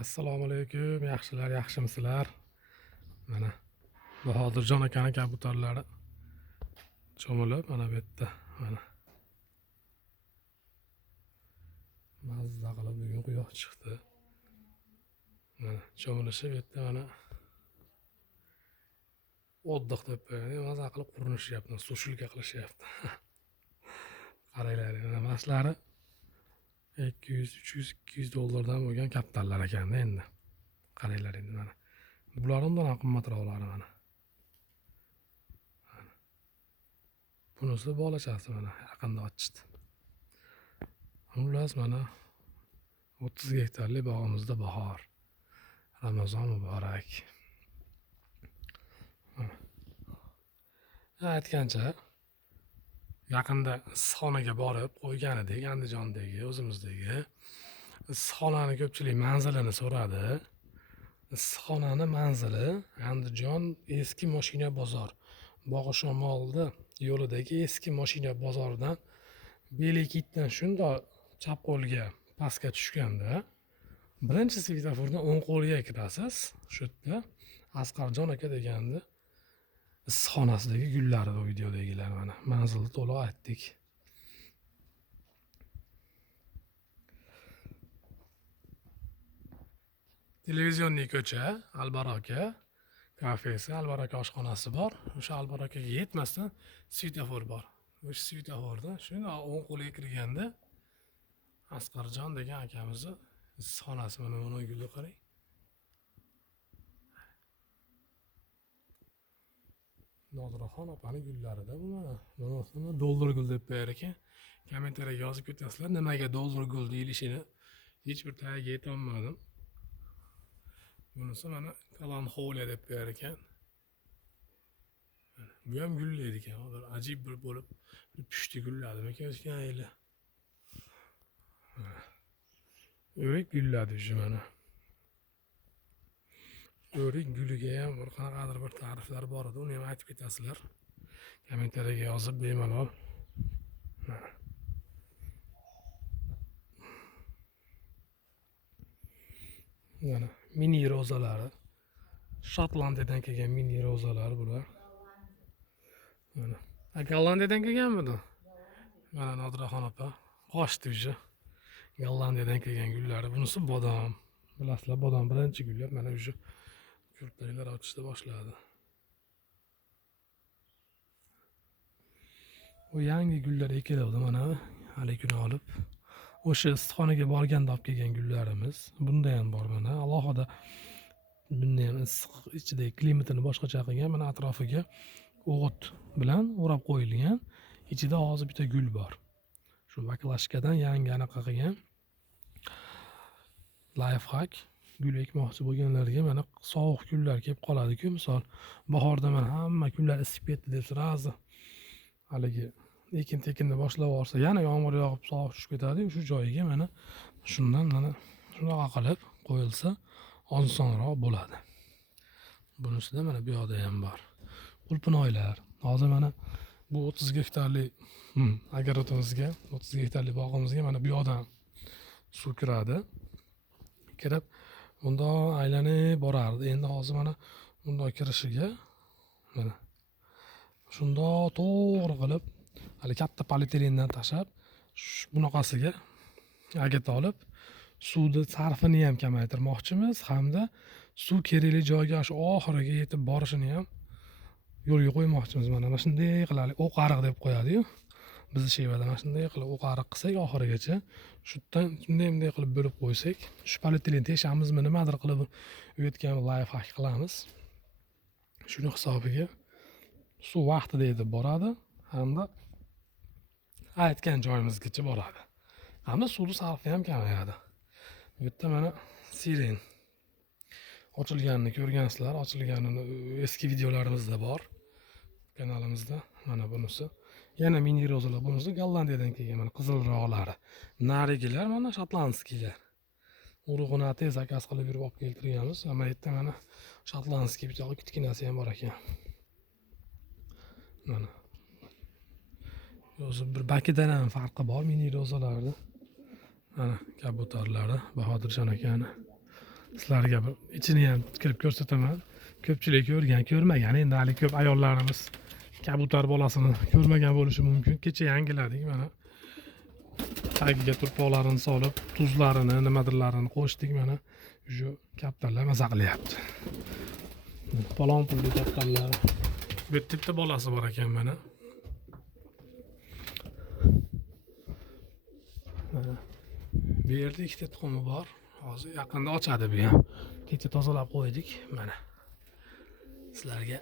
Assalomu alaykum, yaxshilar, yaxshimisizlar? Mana Bahodirjon akani kabutarlari cho'milib mana bu yerda mana mazza qilib bugun quyosh chiqdi. Mana cho'milishib bu yerda mana o'ddiq deb maza qilib qurinishyapti, sushilka qilishyapti. Qaranglar, mana maslari 200, 300, 200 dollardan bo'lgan kaptallar ekanda endi. Qaranglar endi mana. Bular undan ham qimmatroqlari mana. Bunisi bolachasi mana yaqinda ochdi. Xullas mana 30 gektarlik bog'imizda bahor. Ramazon muborak. Aytgancha yaqinda issiqxonaga borib qo'ygan edik, Andijondagi, o'zimizdagi. Issiqxonani ko'pchilik manzilini so'radi. Issiqxonani manzili Andijon eski mashina bozor. Bog'ishomolni yo'lidagi eski mashina bozoridan Belekitdan shundoq chap qo'lga pastga tushganda birinchi svetofordan o'ng qo'lga kirasiz. Shu yerda Asqarjon aka deganni issiqxonasidagi gullari bu videodagilar mana manzilni to'liq aytdik. Televizionniy ko'cha, Albaroka kafesi, Albaroka oshxonasi bor. O'sha Albarokaga yetmasdan svetofor bor. O'sha svetofordan shundoq o'ng qo'lga kirganda Asqarjon degan akamizni issiqxonasi mana buni gulni qarang. Nodiraxon opani gullarida bu mana. Bunisini dollar gul deb qo'yar ekan. Kommentariyaga yozib ketasizlar, nimaga dollar gul deyilishini hech bir tagiga yetolmadim. Bunisi mana Kalanxoliya deb qo'yar ekan. Bu ham gullaydi ekan, hozir ajib bir bo'lib pushti gulladimi ekan o'sgan yili. O'rik gulladi shu mana. O'rik guliga ham bir qanaqadir bir ta'riflar bor edi, uni ham aytib ketasizlar. Kommentariyaga yozib bemalol. Mana mini rozalari. Shotlandiyadan kelgan mini rozalar bular. Mana. Gollandiyadan kelganmidi? Mana Nodiraxon opa qochdi o'sha. Gollandiyadan kelgan gullari. Bunisi bodom. Bilasizlar, bodom birinchi gullab mana o'sha kurtliklar ochishni boshladi. Bu yangi gullar ekildi mana hali kuni olib. O'sha issiqxonaga borganda olib kelgan gullarimiz. Bunda ham bor mana. Alohida bunda ham issiq ichidagi klimatini boshqacha qilgan. Mana atrofiga o'g'it bilan o'rab qo'yilgan. Ichida hozir bitta gul bor. Shu baklashkadan yangi anaqa qilgan. Life hack. Gul ekmoqchi bo'lganlarga mana sovuq gullar kelib qoladi-ku, misol bahorda mana hamma gullar isib ketdi deb sirazi haligi ekin-tekinni boshlab yuborsa, yana yomg'ir yog'ib sovuq tushib ketadi, shu joyiga mana shundan mana shunaqa qilib qo'yilsa osonroq bo'ladi. Bunisida mana bu yoqda ham bor. Qulpinoylar. Hozir mana bu 30 gektarlik agarotimizga, 30 gektarlik bog'imizga mana bu yoqdan suv kiradi. Kirib bundoq aylanib borardi. Endi hozir mana bundoq kirishiga mana shundoq to'g'ri qilib hali katta polietilendan tashlab bunaqasiga agat olib suvni sarfini ham kamaytirmoqchimiz hamda suv kerakli joyga shu oxiriga yetib borishini ham yo'lga qo'ymoqchimiz. Mana shunday qilaylik, o'q ariq deb qo'yadi-yu. Bizni shevada mana shunday qilib o'q ariq qilsak oxirigacha shundan shunday qilib bo'lib qo'ysak, shu polietilen teshamizmi nimadir qilib uyatgan life hack qilamiz. Shuni hisobiga suv vaqtida yetib boradi hamda aytgan joyimizgacha boradi. Hamda suvni sarfi ham kamayadi. Bu yerda mana siren ochilganini ko'rgansizlar, ochilganini eski videolarimizda bor kanalimizda. Mana bunisi yana mini rozalar, bunisi Gollandiyadan kelgan mana qizilroqlari. Narigilar mana shotlandskiylar. Urug'ini tez zakas qilib yurib olib keltirganmiz. Mana yerda mana shotlandskiy bitta kichkinasi ham bor ekan. Mana o'zi bir bakidan ham farqi bor mini rozalarni. Mana kabutarlari Bahodirjon akani. Sizlarga bir ichini ham kirib ko'rsataman. Ko'pchilik ko'rmagan. Endi hali ko'p ayollarimiz kabutar bolasini ko'rmagan bo'lishi mumkin. Kecha yangiladik mana. Tagiga turpoqlarini solib, tuzlarini, nimadirlarini qo'shdik mana. Shu kaptarlar maza qilyapti. Palon pulli kaptarlar. Bu yerda bolasi bor ekan mana. Bu yerda ikkita tuxumi bor. Hozir yaqinda ochadi bu ham. Kecha tozalab qo'ydik mana. Sizlarga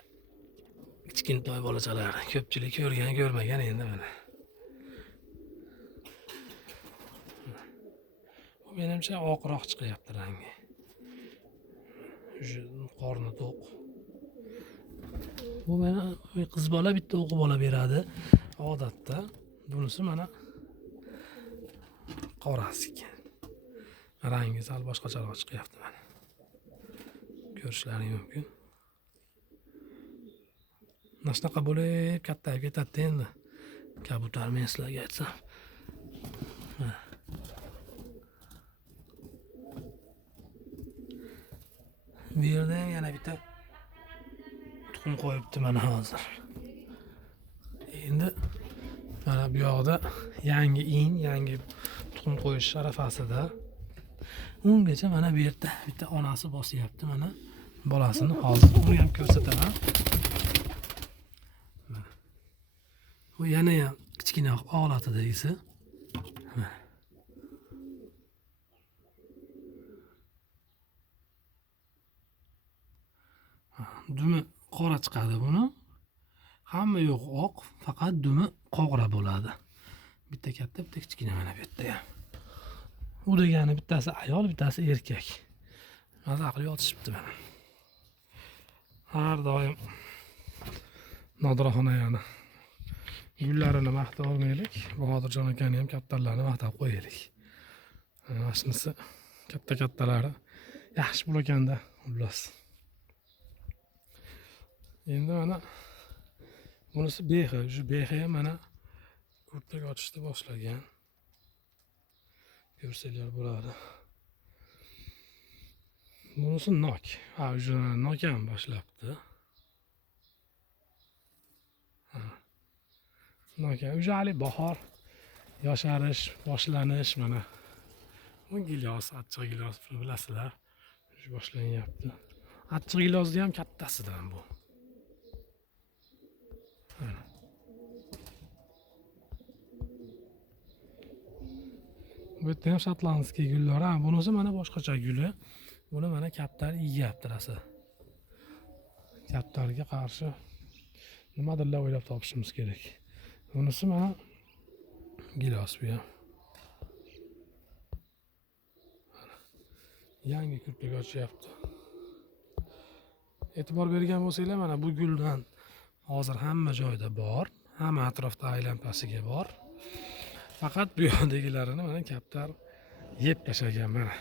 kichkintoy bolachalar ko'pchilik ko'rmagan endi mana. Menimcha oqroq chiqyapti rangi. Shu qorni to'q. Bu mana qiz bola bitta o'qib bola beradi. Odatda bunisi mana qorasi ekan. Rangi sal boshqacharoq chiqyapti mana. Ko'rishlaring mumkin. Mana shunaqa bo'lib kattayib ketadi endi. Kabutar men sizlarga aytsam. Bu yerda yana bitta tuxum qo'yibdi mana hozir. Endi mana bu yoqda yangi tuxum qo'yish arafasida. Ungacha mana bu yerda bitta onasi bosyapti mana bolasini. Hozir uni ham ko'rsataman. Bu yana ham kichkina holatidagisi. Dumi qora chiqadi buni. Hamma yo'q oq, faqat dumi qora bo'ladi. Bitta katta, bitta kichkina mana bu yerda ham. U degani bittasi ayol, bittasi erkak. Maza qilib yotishibdi mana. Har doim Nodiraxon ayani gullarini maqtab olmaylik. Bahodirjon akani ham kaptarlarini maqtab qo'yaylik. Mana shunisi katta-kattalari yaxshi bo'lganda, xullas. Endi mana bunisi behi, shu behi ham mana kurtak ochishni boshlagan. Ko'rsanglar bo'ladi. Bunisi nok. Shu nok ham boshlabdi. Nok ham hali bahor, yosharish, boshlanish mana. Bu gilos, achchiq gilos bilasizlar. Shu boshlanyapti. Achchiq gilosni ham kattasidan bu. Bu yerda ham shotlandskiy gullar. Bunisi mana boshqacha guli. Buni mana kaptar yeyapti rasa. Kaptarga qarshi nimadirlar o'ylab topishimiz kerak. Bunisi mana gilos bu ham. Yangi kurtak ochyapti. E'tibor bergan bo'lsanglar mana bu guldan hozir hamma joyda bor, hamma atrofda aylanpasiga bor. Faqat bu yoqdagilarini mana kaptar yeb tashlagan mana.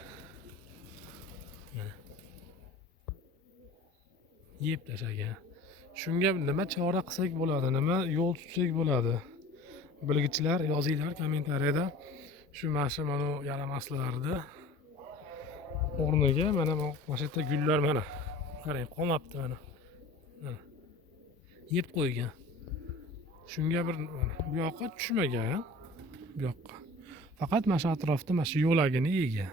Yeb tashlagan. Shunga nima chora qilsak bo'ladi, nima yo'l tutsak bo'ladi? Bilgichlar yozinglar kommentariyada. Shu mana yaramaslarni o'rniga mana bu yerda gullar mana. Qarang, qolmabdi mana. Yeb qo'ygan. Shunga bir bu yoqqa tushmagan. Bu yoqqa. Faqat mana shu atrofda mana shu yo'lagini yegan.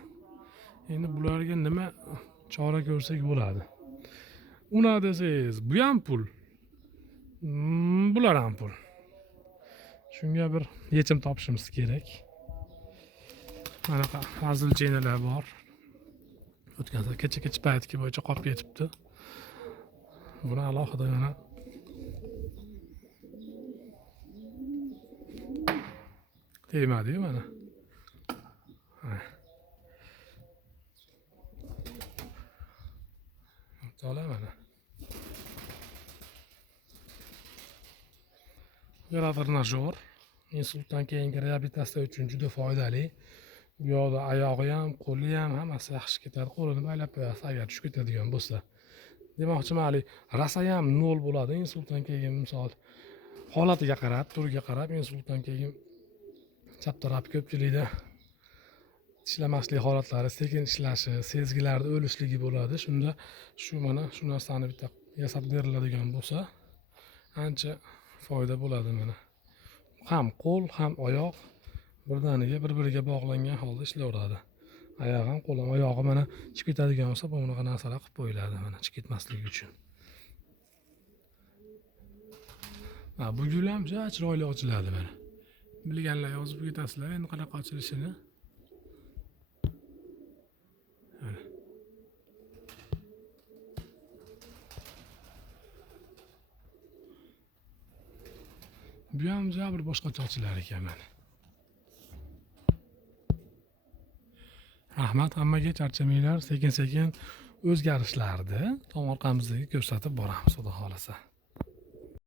Endi bularga nima chora ko'rsak bo'ladi? Una desangiz, bu ham pul. Bular ham pul. Shunga bir yechim topishimiz kerak. Mana hazilchinalar bor. O'tgan kecha paytki bo'yicha qolib ketibdi. Buni alohida mana tegmadi-yu mana. To'la mana. Gravernajor insultdan keyingi reabilitatsiya uchun juda foydali. Bu yoqda oyog'i ham, qo'li ham hammasi yaxshi ketadi. Qo'lini baylab qo'yasiz agar tushib ketadigan bo'lsa. Demoqchiman, rasa ham 0 bo'ladi. Insultdan keyin misol holatiga qarab, turiga qarab insultdan keyin chap taraf ko'pchilikda ishlamaslik holatlari, sekin ishlashi, sezgilarda o'lishligi bo'ladi. Shunda mana shu narsani bitta yasab beriladigan bo'lsa, ancha foyda bo'ladi mana. Ham qo'l, ham oyoq birdaniga bir-biriga bog'langan holda ishlayveradi. Oyoq ham, qo'l ham, oyog'i mana chiqib ketadigan bo'lsa, bunaqa narsalar qilib qo'yiladi mana chiqib ketmasligi uchun. Bu gul ham juda chiroyli ochiladi mana. Bilganlar yozib ketasizlar endi qanaqa ochilishini. Bu ham bir boshqacha ochilar ekan mana. Rahmat hammaga, charchamanglar. Sekin-sekin o'zgarishlarni tomorqamizdagi ko'rsatib boramiz, xudo xolasa.